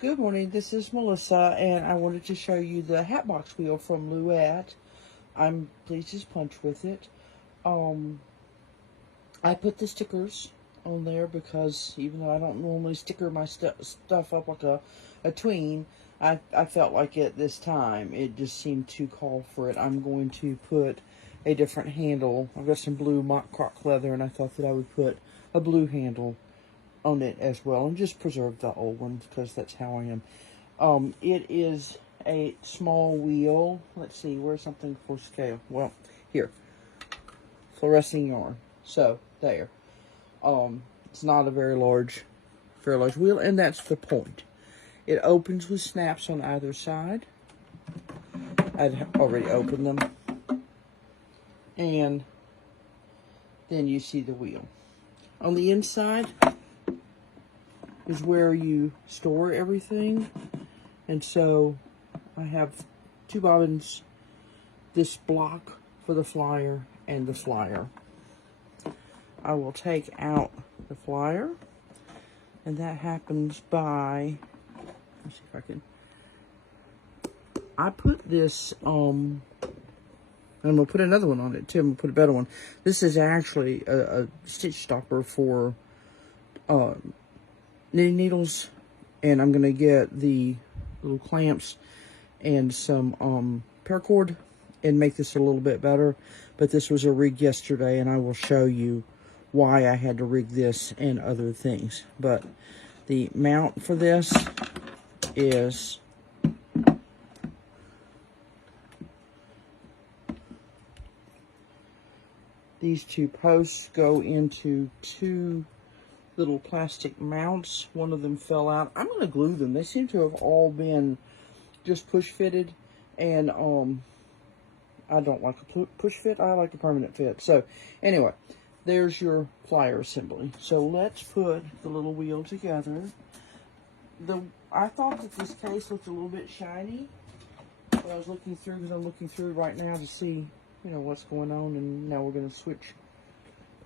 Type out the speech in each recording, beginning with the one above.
Good morning, this is Melissa, and I wanted to show you the Hatbox wheel from Louet. I'm pleased as punch with it. I put the stickers on there because even though I don't normally sticker my stuff up like a tween, I felt like it this time. It just seemed to call for it. I'm going to put a different handle. I've got some blue mock croc leather, and I thought that I would put a blue handle on it as well and just preserve the old ones because that's how I am. It is a small wheel. Let's see, where's something for scale? Well, here, fluorescent yarn. So there. It's not a very large wheel, and that's the point. It opens with snaps on either side. I'd already opened them, and then you see the wheel. On the inside is where you store everything. And so I have two bobbins, this block for the flyer and the flyer. I will take out the flyer, and that happens by, let's see if I can, I put this, I'm going to put another one on it too. I'm going to put a better one. This is actually a stitch stopper for knitting needles, and I'm going to get the little clamps and some paracord and make this a little bit better. But this was a rig yesterday, and I will show you why I had to rig this and other things. But the mount for this is these two posts go into two little plastic mounts. One of them fell out. I'm going to glue them. They seem to have all been just push fitted, and I don't like a push fit. I like a permanent fit. So anyway, there's your flyer assembly. So let's put the little wheel together. I thought that this case looked a little bit shiny when I was looking through, because I'm looking through right now to see, you know, what's going on, and now we're going to switch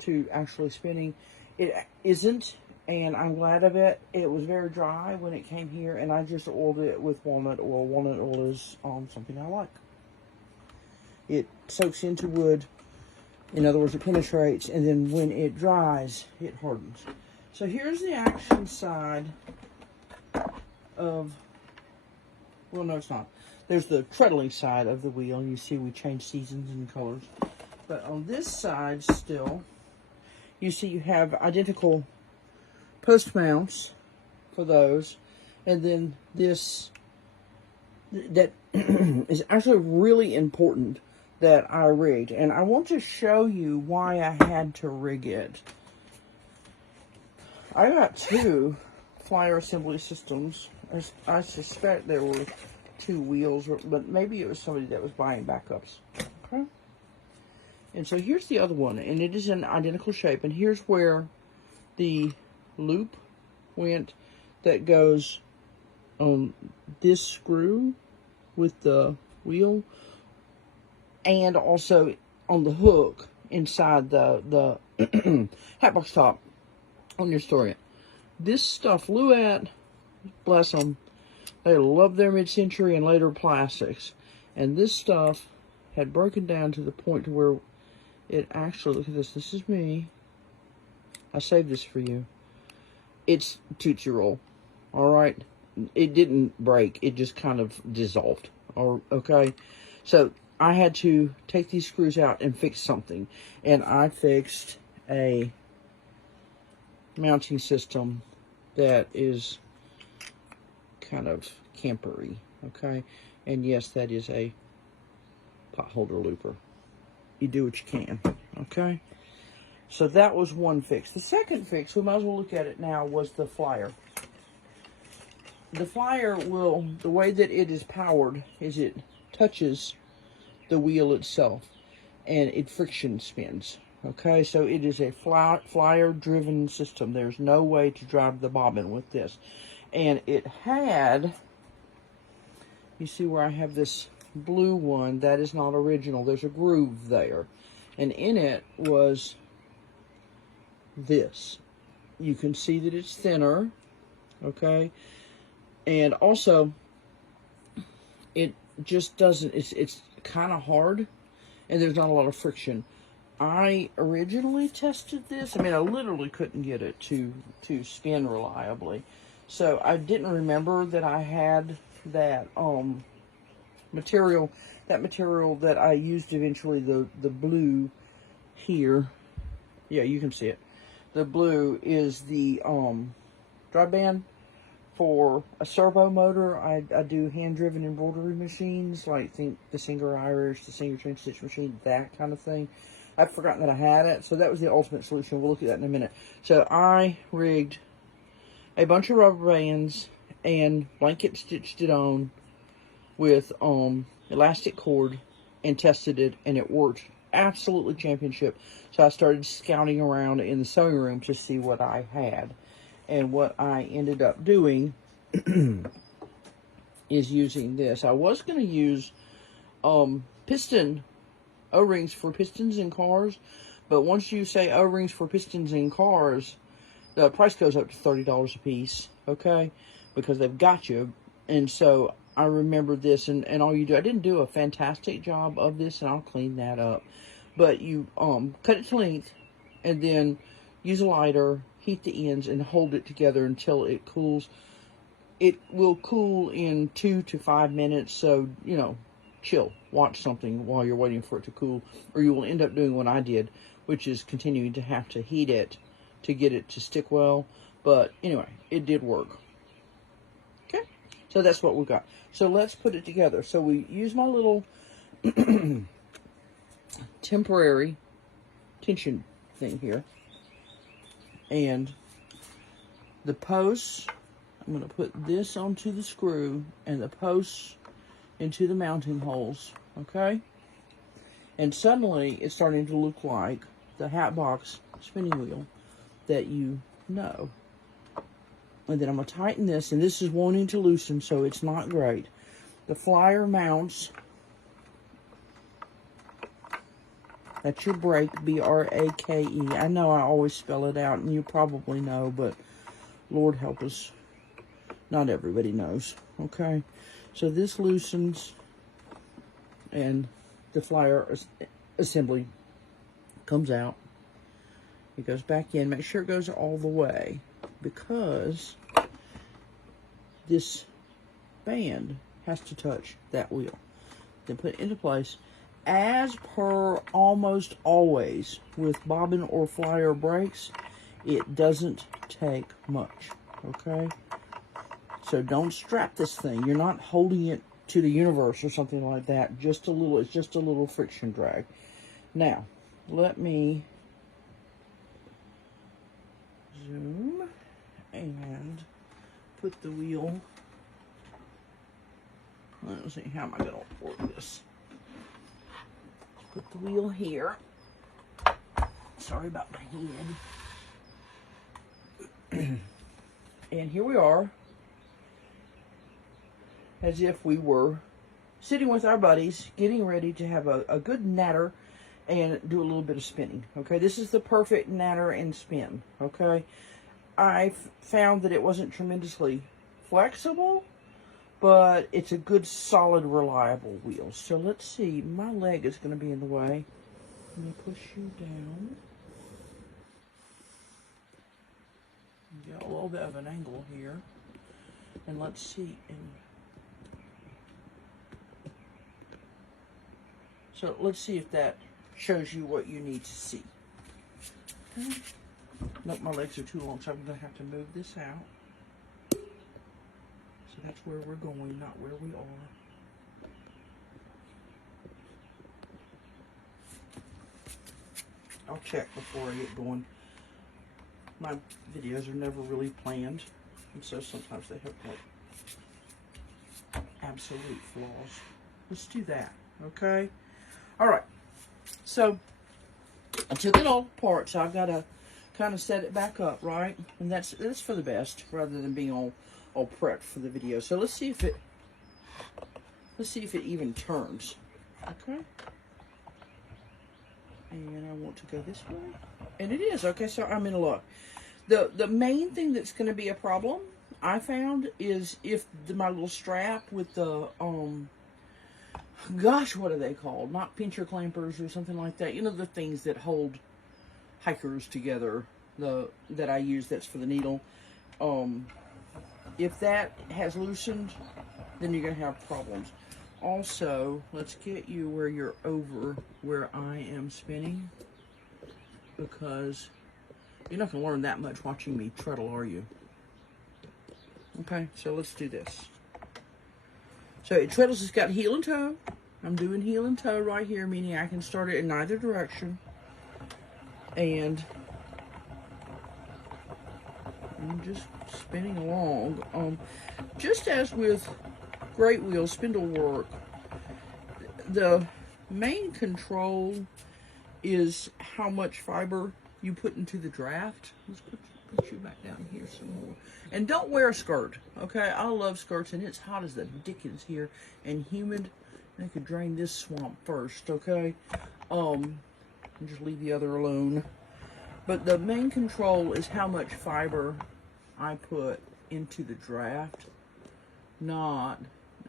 to actually spinning. It isn't, and I'm glad of it. It was very dry when it came here, and I just oiled it with walnut oil. Walnut oil is something I like. It soaks into wood. In other words, it penetrates, and then when it dries, it hardens. So here's the action side of, well, no, it's not. There's the treadling side of the wheel. You see we change seasons and colors. But on this side still, you see you have identical post mounts for those. And then this, that is actually really important that I rigged. And I want to show you why I had to rig it. I got two flyer assembly systems. I suspect there were two wheels, but maybe it was somebody that was buying backups. Okay. And so here's the other one, and it is in identical shape. And here's where the loop went that goes on this screw with the wheel, and also on the hook inside the Hatbox top on your story. This stuff, Louet, bless them, they love their mid-century and later plastics. And this stuff had broken down to the point to where it actually, look at this, this is me. I saved this for you. It's Tootsie Roll, all right? It didn't break, it just kind of dissolved, okay? So I had to take these screws out and fix something. And I fixed a mounting system that is kind of campery, okay? And yes, that is a pot holder looper. You do what you can, okay? So that was one fix. The second fix, we might as well look at it now, was the flyer. The flyer will, the way that it is powered is it touches the wheel itself and it friction spins, okay? So it is a flyer driven system. There's no way to drive the bobbin with this. And it had, you see where I have this blue one, that is not original. There's a groove there. And in it was this. You can see that it's thinner, okay? And it has a And also, it just doesn't, it's kind of hard, and there's not a lot of friction. I originally tested this. I mean, I literally couldn't get it to spin reliably. So I didn't remember that I had that material that I used eventually, the blue here. Yeah, you can see it. The blue is the dry band for a servo motor. I do hand-driven embroidery machines, like think the Singer Irish, the Singer Trench Stitch machine, that kind of thing. I've forgotten that I had it, so that was the ultimate solution. We'll look at that in a minute. So I rigged a bunch of rubber bands and blanket stitched it on with elastic cord and tested it, and it worked absolutely championship. So I started scouting around in the sewing room to see what I had. And what I ended up doing is using this. I was going to use piston O-rings for pistons in cars, but once you say O-rings for pistons in cars, the price goes up to $30 a piece, okay? Because they've got you. And so I remember this, and all you do, I didn't do a fantastic job of this, and I'll clean that up. But you cut it to length, and then use a lighter, heat the ends, and hold it together until it cools. It will cool in 2 to 5 minutes, so, you know, chill. Watch something while you're waiting for it to cool, or you will end up doing what I did, which is continuing to have to heat it to get it to stick well. But anyway, it did work. Okay, so that's what we got. So let's put it together. So we use my little temporary tension thing here. And the posts, I'm going to put this onto the screw and the posts into the mounting holes, okay? And suddenly it's starting to look like the Hatbox spinning wheel that you know. And then I'm going to tighten this, and this is wanting to loosen, so it's not great. The flyer mounts, that's your brake, B-R-A-K-E. I know I always spell it out, and you probably know, but Lord help us, not everybody knows, okay? So this loosens, and the flyer assembly comes out. It goes back in. Make sure it goes all the way, because this band has to touch that wheel. Then put it into place. As per almost always with bobbin or flyer brakes, it doesn't take much, okay? So don't strap this thing. You're not holding it to the universe or something like that. Just a little, it's just a little friction drag. Now, let me zoom and put the wheel. Let's see, how am I going to work this? Put the wheel here. Sorry about my head. And here we are, as if we were sitting with our buddies, getting ready to have a good natter and do a little bit of spinning. Okay, this is the perfect natter and spin. Okay, I found that it wasn't tremendously flexible, but it's a good, solid, reliable wheel. So let's see, my leg is going to be in the way. Let me push you down. You got a little bit of an angle here. And let's see. So let's see if that shows you what you need to see. Okay. Nope, my legs are too long, so I'm going to have to move this out. So that's where we're going, not where we are. I'll check before I get going. My videos are never really planned, and so sometimes they have like absolute flaws. Let's do that, okay? All right. So I took it all apart, so I've got to kind of set it back up, right? And that's for the best, rather than being all prepped for the video. So let's see if it even turns. Okay. And I want to go this way. And it is. Okay, so I'm in luck. The main thing that's going to be a problem I found is if my little strap with the, gosh, what are they called? Not pincher clampers or something like that. You know, the things that hold hikers together, that I use, that's for the needle. If that has loosened, then you're going to have problems. Also, let's get you where you're over where I am spinning, because you're not going to learn that much watching me treadle, are you? Okay, so let's do this. So it treadles, it's got heel and toe. I'm doing heel and toe right here, meaning I can start it in either direction. And I'm just spinning along. Just as with great wheel spindle work, the main control is how much fiber you put into the draft. Let's put you back down here some more. And don't wear a skirt, okay? I love skirts, and it's hot as the dickens here and humid. I could drain this swamp first, okay? And just leave the other alone. But the main control is how much fiber I put into the draft. Not,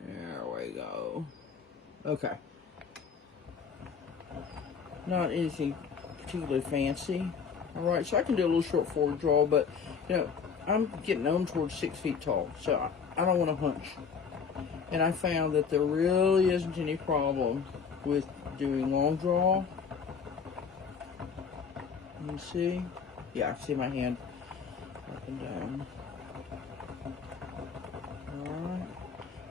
there we go. Okay. Not anything particularly fancy. Alright, so I can do a little short forward draw, but, you know, I'm getting on towards 6 feet tall, so I don't want to hunch. And I found that there really isn't any problem with doing long draw. You see? Yeah, I see my hand up and down. Alright.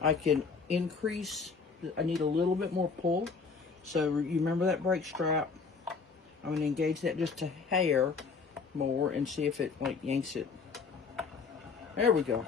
I can increase, I need a little bit more pull. So you remember that brake strap? I'm going to engage that just a hair more and see if it like yanks it. There we go.